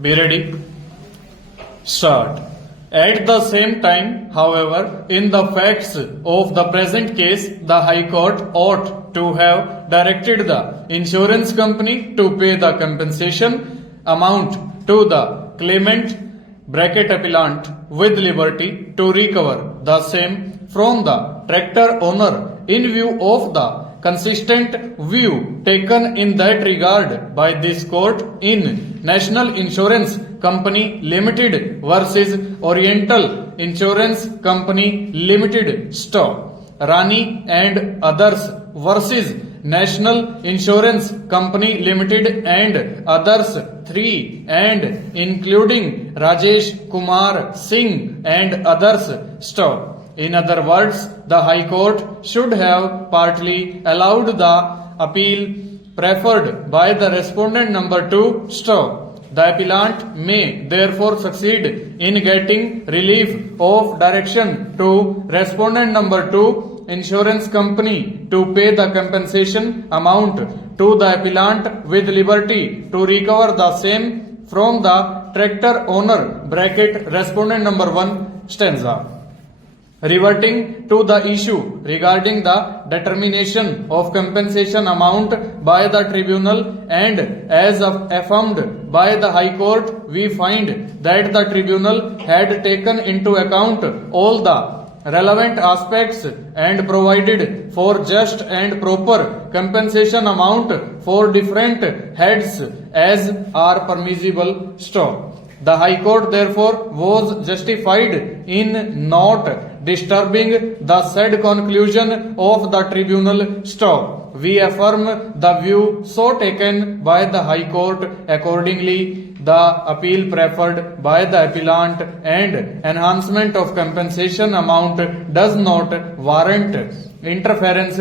Be ready. Start. At the same time, however, in the facts of the present case, the High Court ought to have directed the insurance company to pay the compensation amount to the claimant appellant with liberty to recover the same from the tractor owner in view of the consistent view taken in that regard by this court in National Insurance Company Limited versus Oriental Insurance Company Limited Rani and others versus National Insurance Company Limited and others 3 and including Rajesh Kumar Singh and others In other words, the High Court should have partly allowed the appeal preferred by the respondent number 2 The appellant may therefore succeed in getting relief of direction to respondent number 2 insurance company to pay the compensation amount to the appellant with liberty to recover the same from the tractor owner respondent number 1 stanza. Reverting to the issue regarding the determination of compensation amount by the tribunal and as affirmed by the High Court, we find that the tribunal had taken into account all the relevant aspects and provided for just and proper compensation amount for different heads as are permissible. The High Court therefore was justified in not disturbing the said conclusion of the tribunal. We affirm the view so taken by the High Court. Accordingly, the appeal preferred by the appellant and enhancement of compensation amount does not warrant interference.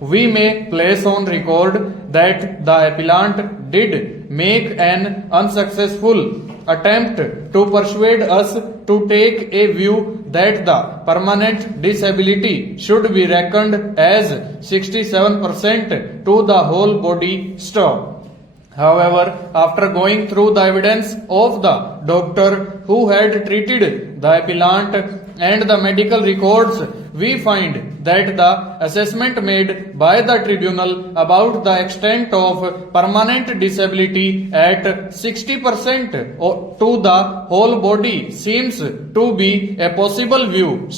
We may place on record that the appellant did make an unsuccessful attempt to persuade us to take a view that the permanent disability should be reckoned as 67% to the whole body. However, after going through the evidence of the doctor who had treated the appellant and the medical records, we find that the assessment made by the tribunal about the extent of permanent disability at 60% to the whole body seems to be a possible view.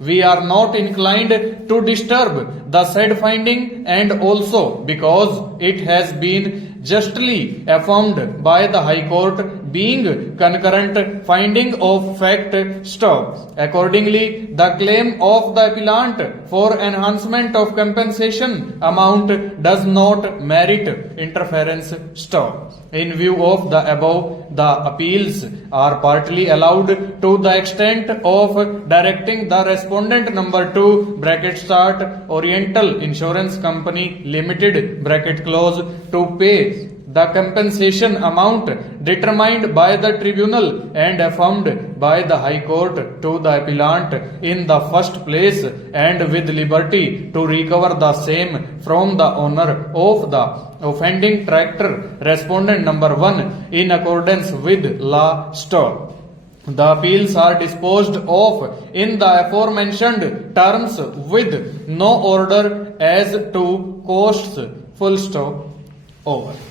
We are not inclined to disturb the said finding, and also because it has been justly affirmed by the High Court being concurrent finding of fact. Accordingly, the claim of the appellant for enhancement of compensation amount does not merit interference. In view of the above, the appeals are partly allowed to the extent of directing the respondent number 2 Oriental Insurance Company Limited to pay the compensation amount determined by the tribunal and affirmed by the High Court to the appellant in the first place and with liberty to recover the same from the owner of the offending tractor respondent number 1 in accordance with law. The appeals are disposed of in the aforementioned terms with no order as to costs. Full stop. Over.